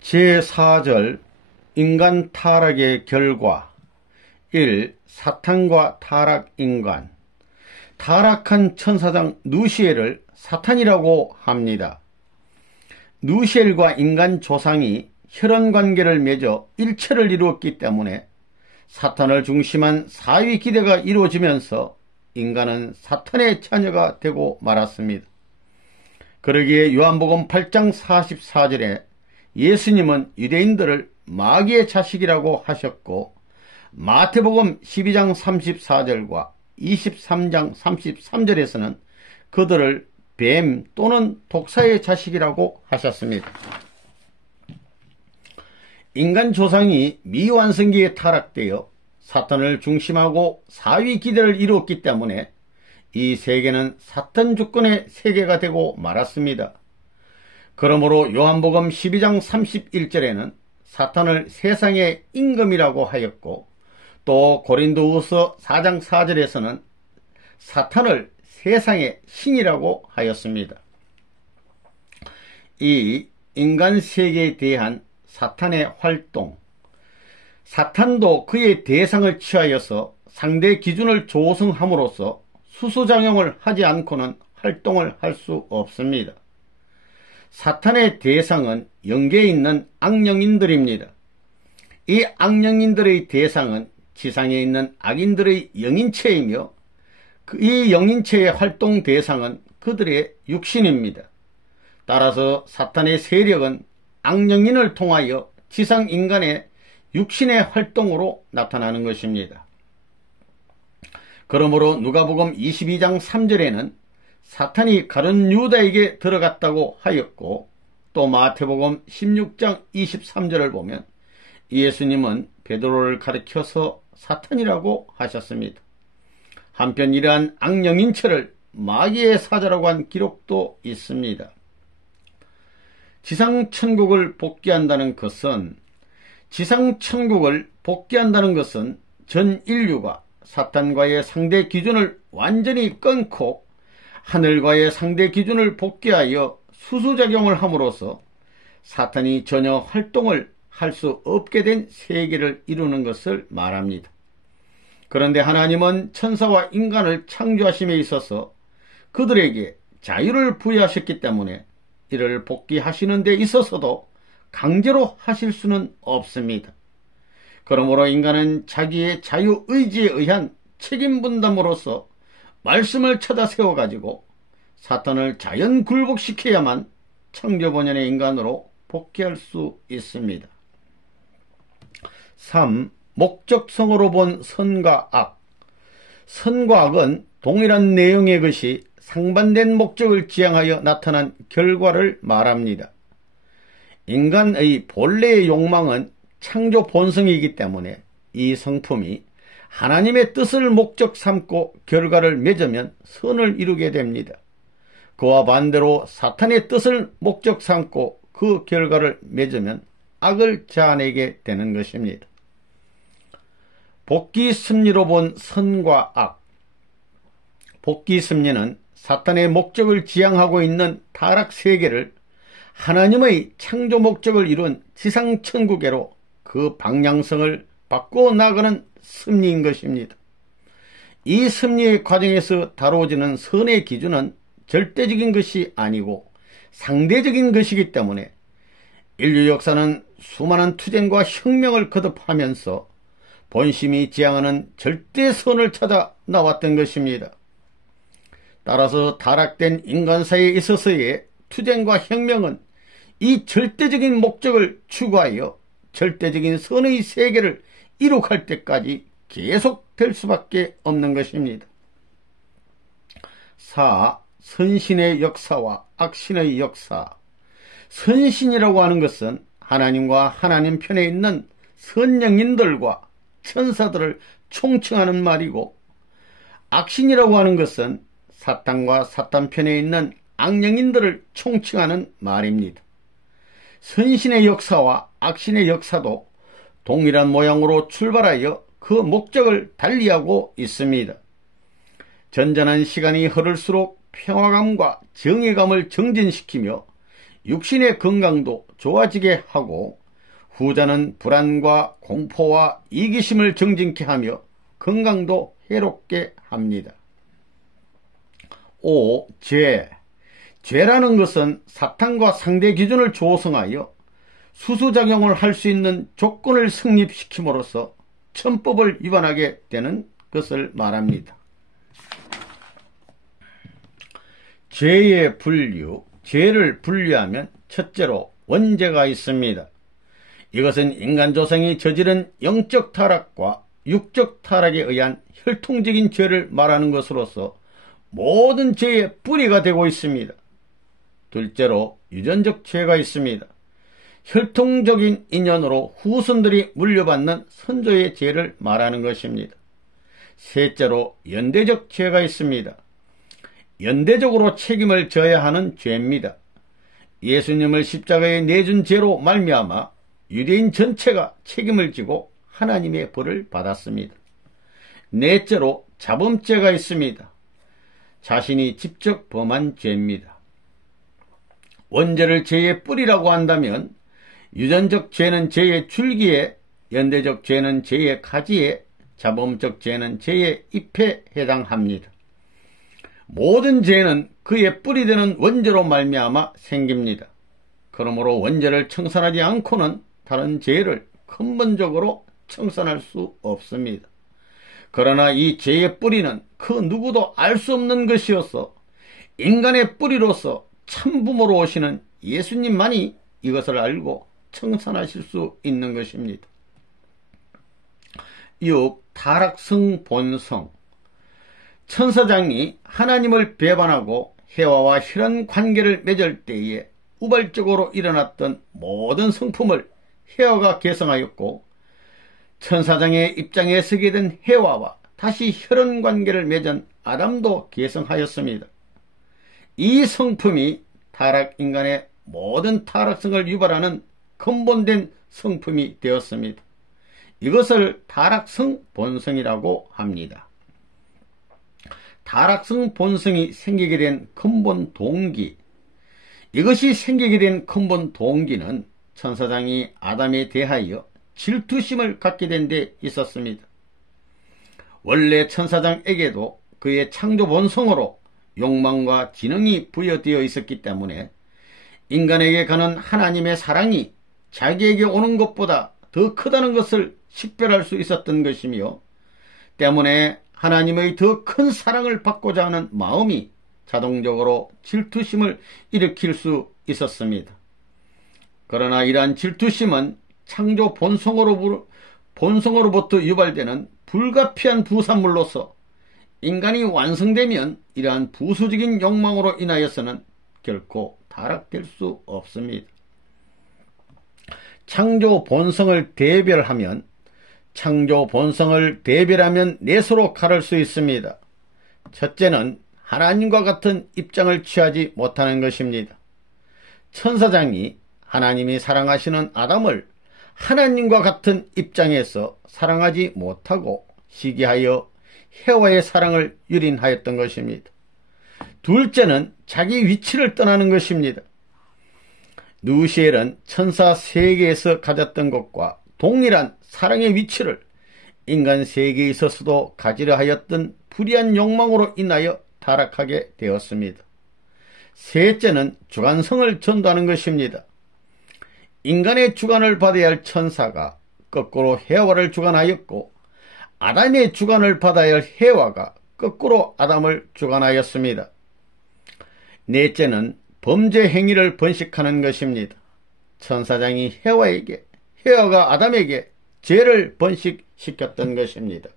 제4절 인간 타락의 결과 1. 사탄과 타락 인간. 타락한 천사장 누시엘을 사탄이라고 합니다. 누시엘과 인간 조상이 혈연관계를 맺어 일체를 이루었기 때문에 사탄을 중심한 사위 기대가 이루어지면서 인간은 사탄의 자녀가 되고 말았습니다. 그러기에 요한복음 8장 44절에 예수님은 유대인들을 마귀의 자식이라고 하셨고, 마태복음 12장 34절과 23장 33절에서는 그들을 뱀 또는 독사의 자식이라고 하셨습니다. 인간 조상이 미완성기에 타락되어 사탄을 중심하고 사위 기대를 이루었기 때문에 이 세계는 사탄 주권의 세계가 되고 말았습니다. 그러므로 요한복음 12장 31절에는 사탄을 세상의 임금이라고 하였고, 또 고린도후서 4장 4절에서는 사탄을 세상의 신이라고 하였습니다. 이 인간 세계에 대한 사탄의 활동, 사탄도 그의 대상을 취하여서 상대 기준을 조성함으로써 수수작용을 하지 않고는 활동을 할 수 없습니다. 사탄의 대상은 영계에 있는 악령인들입니다. 이 악령인들의 대상은 지상에 있는 악인들의 영인체이며, 이 영인체의 활동 대상은 그들의 육신입니다. 따라서 사탄의 세력은 악령인을 통하여 지상 인간의 육신의 활동으로 나타나는 것입니다. 그러므로 누가복음 22장 3절에는 사탄이 가룟 유다에게 들어갔다고 하였고, 또 마태복음 16장 23절을 보면 예수님은 베드로를 가리켜서 사탄이라고 하셨습니다. 한편 이러한 악령인체를 마귀의 사자라고 한 기록도 있습니다. 지상천국을 복귀한다는 것은 전 인류가 사탄과의 상대 기준을 완전히 끊고 하늘과의 상대 기준을 복귀하여 수수작용을 함으로써 사탄이 전혀 활동을 할 수 없게 된 세계를 이루는 것을 말합니다. 그런데 하나님은 천사와 인간을 창조하심에 있어서 그들에게 자유를 부여하셨기 때문에 이를 복귀하시는 데 있어서도 강제로 하실 수는 없습니다. 그러므로 인간은 자기의 자유의지에 의한 책임분담으로서 말씀을 쳐다 세워가지고 사탄을 자연 굴복시켜야만 창조본연의 인간으로 복귀할 수 있습니다. 3. 목적성으로 본 선과 악. 선과 악은 동일한 내용의 것이 상반된 목적을 지향하여 나타난 결과를 말합니다. 인간의 본래의 욕망은 창조 본성이기 때문에 이 성품이 하나님의 뜻을 목적 삼고 결과를 맺으면 선을 이루게 됩니다. 그와 반대로 사탄의 뜻을 목적 삼고 그 결과를 맺으면 악을 자아내게 되는 것입니다. 복귀 섭리로 본 선과 악. 복귀 섭리는 사탄의 목적을 지향하고 있는 타락 세계를 하나님의 창조 목적을 이룬 지상천국에로 그 방향성을 바꿔 나가는 섭리인 것입니다. 이 섭리의 과정에서 다루어지는 선의 기준은 절대적인 것이 아니고 상대적인 것이기 때문에 인류 역사는 수많은 투쟁과 혁명을 거듭하면서 본심이 지향하는 절대선을 찾아 나왔던 것입니다. 따라서 타락된 인간사에 있어서의 투쟁과 혁명은 이 절대적인 목적을 추구하여 절대적인 선의 세계를 이룩할 때까지 계속될 수밖에 없는 것입니다. 4. 선신의 역사와 악신의 역사. 선신이라고 하는 것은 하나님과 하나님 편에 있는 선영인들과 천사들을 총칭하는 말이고, 악신이라고 하는 것은 사탄과 사탄 편에 있는 악령인들을 총칭하는 말입니다. 선신의 역사와 악신의 역사도 동일한 모양으로 출발하여 그 목적을 달리하고 있습니다. 전전한 시간이 흐를수록 평화감과 정의감을 정진시키며 육신의 건강도 좋아지게 하고 후자는 불안과 공포와 이기심을 정진케 하며 건강도 해롭게 합니다. 5. 죄라는 것은 사탄과 상대 기준을 조성하여 수수작용을 할 수 있는 조건을 성립시킴으로써 천법을 위반하게 되는 것을 말합니다. 죄의 분류, 죄를 분류하면 첫째로 원죄가 있습니다. 이것은 인간 조상이 저지른 영적 타락과 육적 타락에 의한 혈통적인 죄를 말하는 것으로서 모든 죄의 뿌리가 되고 있습니다. 둘째로 유전적 죄가 있습니다. 혈통적인 인연으로 후손들이 물려받는 선조의 죄를 말하는 것입니다. 셋째로 연대적 죄가 있습니다. 연대적으로 책임을 져야 하는 죄입니다. 예수님을 십자가에 내준 죄로 말미암아 유대인 전체가 책임을 지고 하나님의 벌을 받았습니다. 넷째로 자범죄가 있습니다. 자신이 직접 범한 죄입니다. 원죄를 죄의 뿌리라고 한다면 유전적 죄는 죄의 줄기에, 연대적 죄는 죄의 가지에, 자범적 죄는 죄의 잎에 해당합니다. 모든 죄는 그의 뿌리되는 원죄로 말미암아 생깁니다. 그러므로 원죄를 청산하지 않고는 다른 죄를 근본적으로 청산할 수 없습니다. 그러나 이 죄의 뿌리는 그 누구도 알 수 없는 것이어서 인간의 뿌리로서 참부모로 오시는 예수님만이 이것을 알고 청산하실 수 있는 것입니다. 6. 타락성 본성. 천사장이 하나님을 배반하고 해와와 혈연 관계를 맺을 때에 우발적으로 일어났던 모든 성품을 해와가 계승하였고, 천사장의 입장에 서게 된 해와와 다시 혈연 관계를 맺은 아담도 계승하였습니다. 이 성품이 타락 인간의 모든 타락성을 유발하는 근본된 성품이 되었습니다. 이것을 타락성 본성이라고 합니다. 타락성 본성이 생기게 된 근본 동기, 이것이 생기게 된 근본 동기는 천사장이 아담에 대하여 질투심을 갖게 된 데 있었습니다. 원래 천사장에게도 그의 창조 본성으로 욕망과 지능이 부여되어 있었기 때문에 인간에게 가는 하나님의 사랑이 자기에게 오는 것보다 더 크다는 것을 식별할 수 있었던 것이며, 때문에 하나님의 더 큰 사랑을 받고자 하는 마음이 자동적으로 질투심을 일으킬 수 있었습니다. 그러나 이러한 질투심은 창조 본성으로부터 유발되는 불가피한 부산물로서 인간이 완성되면 이러한 부수적인 욕망으로 인하여서는 결코 타락될 수 없습니다. 창조 본성을 대별하면 넷으로 가를 수 있습니다. 첫째는 하나님과 같은 입장을 취하지 못하는 것입니다. 천사장이 하나님이 사랑하시는 아담을 하나님과 같은 입장에서 사랑하지 못하고 시기하여 해와의 사랑을 유린하였던 것입니다. 둘째는 자기 위치를 떠나는 것입니다. 누시엘은 천사 세계에서 가졌던 것과 동일한 사랑의 위치를 인간 세계에 있어서도 가지려 하였던 불의한 욕망으로 인하여 타락하게 되었습니다. 셋째는 주관성을 전도하는 것입니다. 인간의 주관을 받아야 할 천사가 거꾸로 해와를 주관하였고, 아담의 주관을 받아야 할 해와가 거꾸로 아담을 주관하였습니다. 넷째는 범죄 행위를 번식하는 것입니다. 천사장이 해와에게, 해와가 아담에게 죄를 번식시켰던 것입니다.